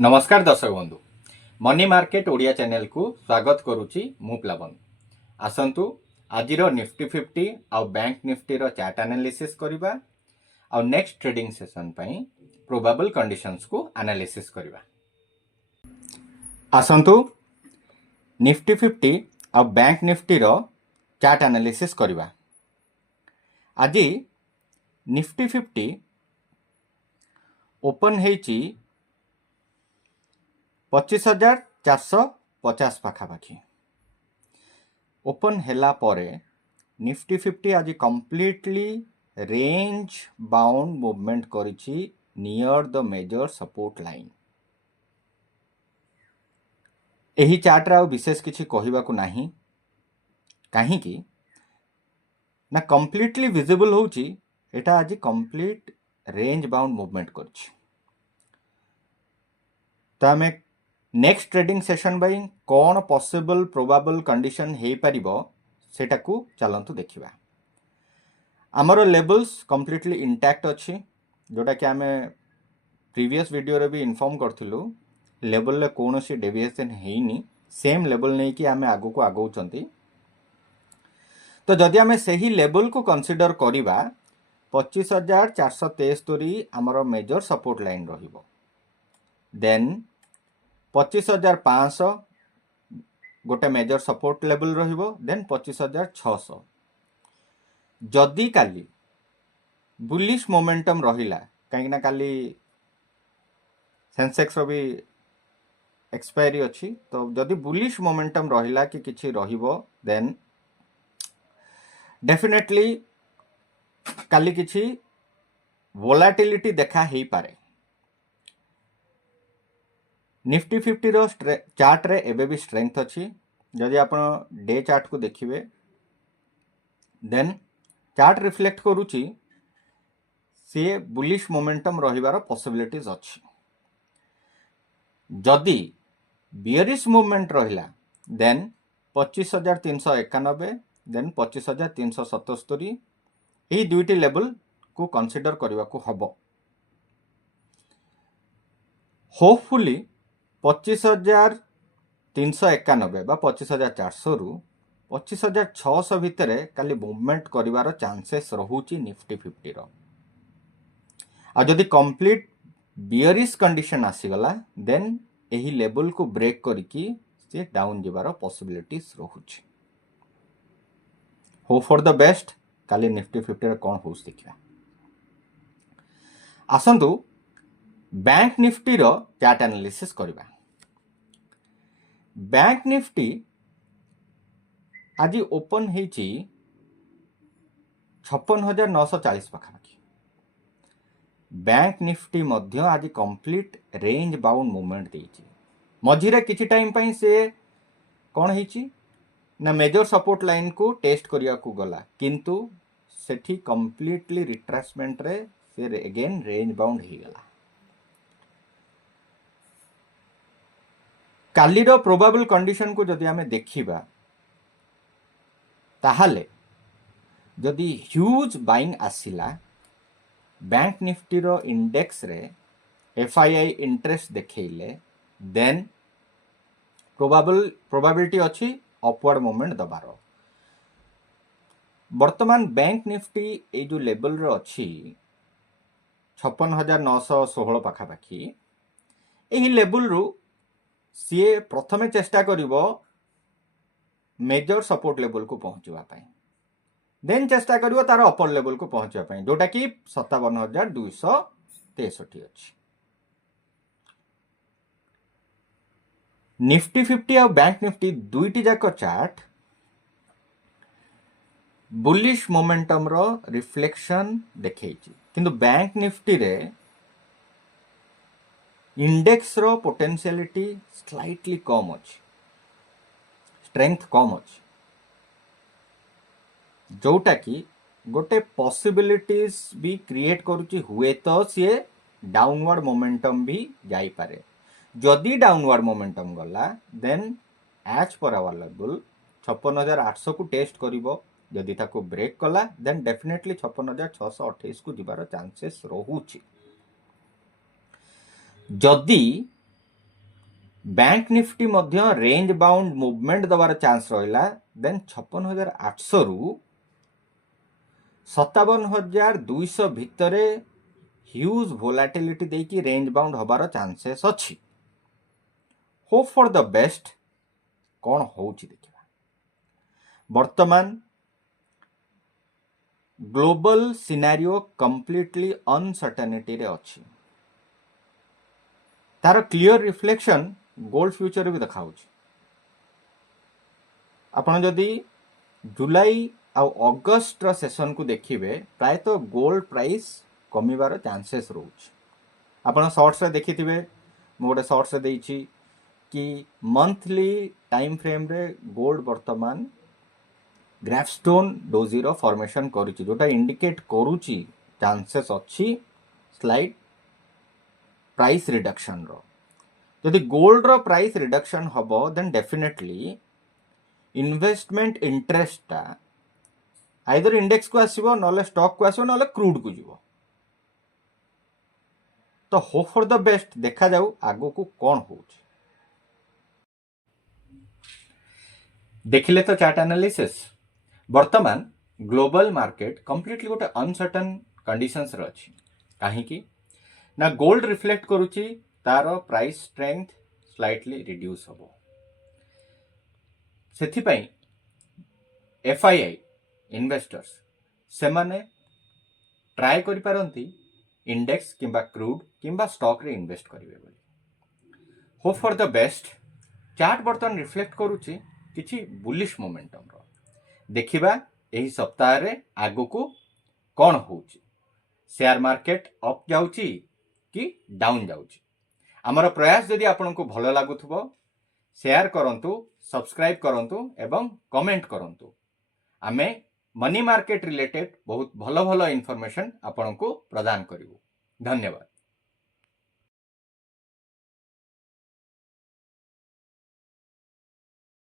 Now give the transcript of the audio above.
नमस्कार दर्शक बंधु मनी मार्केट ओडिया चैनल को स्वागत करुच्ची मु प्लावन। आसंतु आज निफ्टी 50 आउ बैंक निफ्टी रो चार्ट एनालिसिस करबा आउ नेक्स्ट ट्रेडिंग सेशन पई प्रोबेबल कंडीशंस को एनालिसिस करबा। आसंतु निफ्टी 50 आउ बैंक निफ्टी रो चार्ट एनालिसिस करबा। आज निफ्टी 50 ओपन हेची 25,450 पाखापाखि ओपन हेला परे निफ्टी 50 आज कंप्लीटली रेंज बाउंड मूवमेंट करिछि near the major support line. एही चार्ट रा विशेष किछि कहिबा को नाही काहे कि ना कंप्लीटली विजिबल होछि एटा आज कंप्लीट रेंज बाउंड मूवमेंट करिछि। तो हमें नेक्स्ट ट्रेडिंग सेशन बाई कौन पॉसिबल प्रोबेबल कंडीशन हे परिबो सेटा को चलंतु देखिबा। हमरो लेवल्स कंप्लीटली इंटैक्ट अछि जोटा कि हमें प्रीवियस वीडियो रे भी इन्फॉर्म करथिलु। लेवल ले कोनोसी डेविएशन हेइनी, सेम लेवल नै कि हमें आगो को आगौ चंती। तो जदि हमें सही लेवल को कंसीडर करिबा 25,473 हमरो मेजर सपोर्ट लाइन रहिबो। देन 25,500 गोटे मेजर सपोर्ट लेवल रहिबो। देन 25,600 जदि काली बुलिश मोमेंटम रहिला काहे ना काली सेंसेक्स रो भी एक्सपायरी अछि। तो जदि बुलिश मोमेंटम रहिला कि किछि रहिबो देन डेफिनेटली काली किछि वोलाटिलिटी देखा हेई पारे। निफ्टी 50 रो चार्ट रे एबे भी स्ट्रेंथ अछि। जदि आपण डे चार्ट को देखिबे देन चार्ट रिफ्लेक्ट करूची से बुलिश मोमेंटम रहिबार पॉसिबिलिटीज अछि। जदि बियरिश मूवमेंट रहिला देन 25,391 देन 25,377 एही दुईटी लेवल को कंसीडर करबा को हबो। होपफुली 25,391 बा 25,400 रु 25,600 भितरे काली मूवमेंट करिवार चांसेस रहुची निफ्टी 50 रो। आ जदि कंप्लीट बियरिश कंडीशन आसीगला देन एही लेवल को ब्रेक करिकी से डाउन जिबार पॉसिबिलिटीज रहुची। Hope for the best. काली निफ्टी 50 रे कोन होस देखिया। आसंतु बैंक निफ्टी रो चार्ट एनालिसिस करबा। बैंक निफ्टी आज ओपन हेची 56,940 पाखापाखि। बैंक निफ्टी मध्य आज कंप्लीट रेंज बाउंड मूवमेंट देची। मझिरे किछि टाइम पई से कोन हेची ना मेजर सपोर्ट लाइन को टेस्ट करिया को गला किंतु सेठी कंप्लीटली रिट्रेसमेंट रे से अगेन रेंज बाउंड हे गला। काली रो प्रोबेबल कंडीशन को जदि हमें देखिबा ताहाले जदि huge buying आसिला bank nifty row index रे एफआईआई इंटरेस्ट देखैले देन प्रोबेबिलिटी अछि अपवर्ड मूवमेंट दबारो। वर्तमान बैंक निफ्टी ए जो लेवल रो अछि 56,916 पाखापाखि एही लेवल रो सीए प्रथमे चेष्टा करिवो मेजर सपोर्ट लेवल को पहुंचवा पाए देन चेष्टा करिवो तार अपर लेवल को पहुंचवा पाए जोटा कि 57,263 अछि। निफ्टी 50 और बैंक निफ्टी दुईटी जाक चार्ट बुलिश मोमेंटम रो रिफ्लेक्शन देखैछि किंतु बैंक निफ्टी रे इंडेक्स रो पोटेंशियलिटी स्लाइटली कम अछि, स्ट्रेंथ कम अछि जोटा कि गोटे पॉसिबिलिटीज भी क्रिएट करूची हुए तो सी डाउनवर्ड मोमेंटम भी जाई पारे। जदि डाउनवर्ड मोमेंटम गला then as per our level 56,800 को टेस्ट करिवो। जदि ताको ब्रेक कला देन डेफिनेटली 56,628 को जिबार चांसेस रहुची। जदि बैंक निफ्टी मध्य रेंज बाउंड मूवमेंट दबार चांस रहा देन 56,800 रु 57,200 भितर ह्यूज वोलाटिलिटी देकी रेंज बाउंड हबार चांसेस अच्छी। होप फॉर द बेस्ट कौन होची देखिबा। वर्तमान ग्लोबल सिनारियो कंप्लीटली अनसर्टेनिटी रे अच्छी। तार क्लियर रिफ्लेक्शन गोल्ड फ्यूचर भी देखा। आपण जदि जुलाई आ अगस्ट सेशन को देखिए प्रायतः गोल्ड प्राइस कमिबार चांसेस रोच। आपण शॉर्ट्स रे देखिथिबे मो गोटे शॉर्ट्स रे देइछि कि मंथली टाइम फ्रेम रे गोल्ड वर्तमान ग्राफस्टोन डोजी रो फॉर्मेशन करूची जोटा इंडिकेट करूची चांसेस अच्छी स्लाइड प्राइस रिडक्शन रो। यदि गोल्ड रो प्राइस रिडक्शन हबो then definitely investment interest either index को आसीबो नले स्टॉक को आसीबो नले क्रूड को जीवो। तो होप फॉर द बेस्ट देखा जाऊ आगो को कौन होची। देखिले तो चार्ट एनालिसिस वर्तमान ग्लोबल मार्केट कंप्लीटली गोटे अनसर्टन कंडीशंस रे अछि। काहे कि ना गोल्ड रिफ्लेक्ट करूची तार प्राइस स्ट्रेंथ स्लाइटली रिड्यूस हबो। सेथि पई एफआईआई इन्वेस्टर्स से माने ट्राई करि पारंती इंडेक्स किंबा क्रूड किंबा स्टॉक रे इन्वेस्ट करिवे बोली। Hope for the best chart बर्तन रिफ्लेक्ट करूची किछि बुलिश मोमेंटम रो। देखिबा एही सप्ताह रे आगो को कोन होउची। शेयर मार्केट अप जाउची कि डाउन जाउची। हमर प्रयास जदि आपनको भलो लागुथबो शेयर करंतु सब्सक्राइब करंतु एवं कमेंट करंतु। आमे मनी मार्केट रिलेटेड बहुत भलो भलो इन्फॉर्मेशन आपनको प्रदान करिवु। धन्यवाद।